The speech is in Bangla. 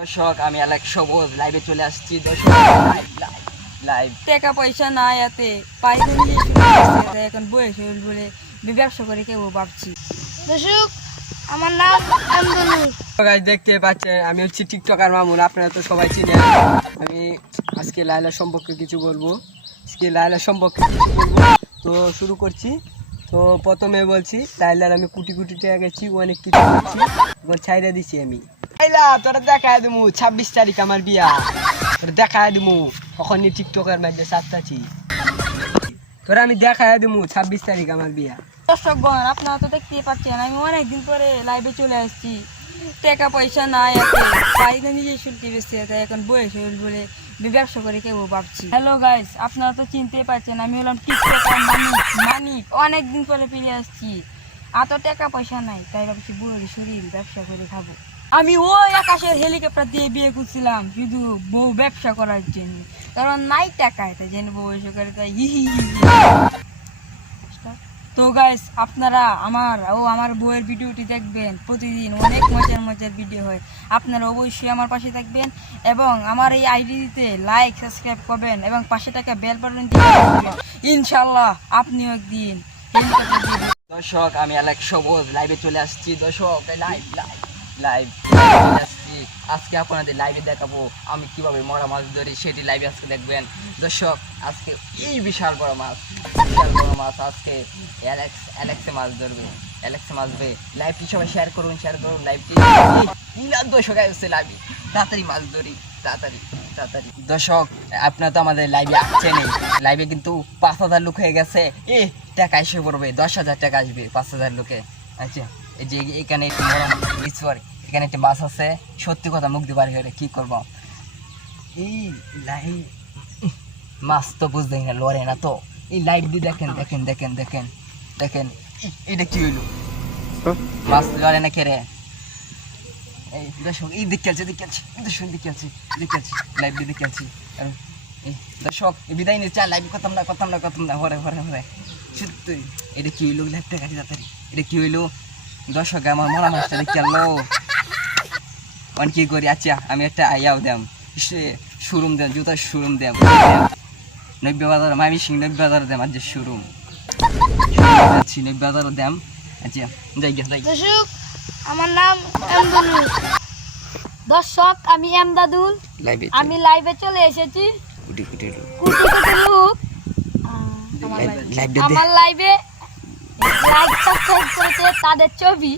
দর্শক আমি আলেক সবুজ লাইভে চলে আসছি। দর্শক লাইভ টাকা পয়সা নাই এতে পাইলে নিয়ে শুরু করতে এখন বয়স হইল বলে ব্যবসা করে কেউ ভাবছি। দর্শক আমার নাম আমদুল। গাইস দেখতে পাচ্ছেন আমি হচ্ছি টিকটকার মামুন, আপনারা তো সবাই চিনেন। আমি আজকে লাইলা সম্পর্কে কিছু বলবো। তো শুরু করছি। তো প্রথমে বলছি লাইলার আমি কোটি কোটি টাকা গেছি, অনেক কিছু করছি, এখন ছাইরা দিছি আমি। লাইলা তোরা দেখায় দিমু 26 তারিখ আমার বিয়া, তোরা দেখায় দিমু তখন টিকটকের মধ্যে সাতটাছি, তোরা আমি দেখায় দিমু 26 তারিখ আমার বিয়া। দর্শকগণ আপনারা তো দেখতেই পাচ্ছেন আমি অনেকদিন পরে লাইভে চলে আসছি। টাকা পয়সা নাই এতে পাইলে নিজে শুনতে বেশি এখন বয়স হইল বলে ব্যবসা করে কেউ ভাবছি। হ্যালো গাইস, আপনারা তো চিনতেই পারছেন আমি হলাম টিকটকার মানিক। অনেকদিন পরে ফিরে আসছি, এত টাকা পয়সা নাই তাই ভাবছি বউয়ের শরীর ব্যবসা করে খাবো। আমি ওই আকাশের হেলিকপ্টার দিয়ে বিয়ে করছিলাম শুধু বউ ব্যবসা করার জন্য, কারণ নাই টাকায় তাই জন্য বউ এসে করে তাই তো গাইস আপনারা আমার বউয়ের ভিডিওটি দেখবেন, প্রতিদিন অনেক মজার ভিডিও হয়। আপনারা অবশ্যই আমার পাশে থাকবেন এবং আমার এই আইডিতে লাইক সাবস্ক্রাইব করবেন এবং পাশে থাকা বেল বাটন দিয়ে ইনশাআল্লাহ আপনিও একদিন। দর্শক আমি আলেক সবুজ লাইভে চলে আসছি। দর্শক লাইভ আসছি আজকে আপনাদের লাইভে দেখাবো আমি কিভাবে মরা মাছ ধরি, সেটি লাইভে আজকে দেখবেন। দর্শক আজকে এই বিশাল বড় মাছ আজকে অ্যালেক্সে মাছ ধরবে, লাইভটি সবাই শেয়ার করুন লাইভটি। দর্শক আসছে লাইভে, তাড়াতাড়ি মাছ ধরি, তাড়াতাড়ি। দর্শক আপনারা তো আমাদের লাইভে আসছেন, লাইভে কিন্তু 5,000 লোক হয়ে গেছে। টাকা এসে পড়বে, 10,000 টাকা আসবে 5,000 লোকে। আচ্ছা এই যে এখানে এখানে একটা মাছ আছে, সত্যি কথা মুখ দিয়ে বাড়ি হলে কি করবো। এই লাইভ মাছ তো বুঝতে না, লড়ে না তো। এই লাইভ দিয়ে দেখেন এটা কি হইলো, মাছ লড়ে না কে রে। এই দর্শক এই দেখে আছে লাইভ দিয়ে দেখে আছি। এই দর্শক বিদায় নিয়ে চা লাইভ করতাম না হরে সত্যি এটা কি হইলো, লাইভটা কাটি তাড়াতাড়ি। এটা কি হইলো দর্শক, আমার মরা মাছটা দেখতে আলো অনেক কি করি। আচ্ছা আমি একটা আইয়াও দাম শোরুম দেন, জুতার শোরুম দেম 90 বাজার মামি সিং 90 বাজার দেম, আজ শোরুম 90 বাজার দেম। আচ্ছা যাই। দর্শক আমার নাম আমদুল। দর্শক আমি আমদাদুল, আমি লাইভে চলে এসেছি। কোটি লোক আমার লাইভে লাইক সাবস্ক্রাইব করেছে, তাদের ছবি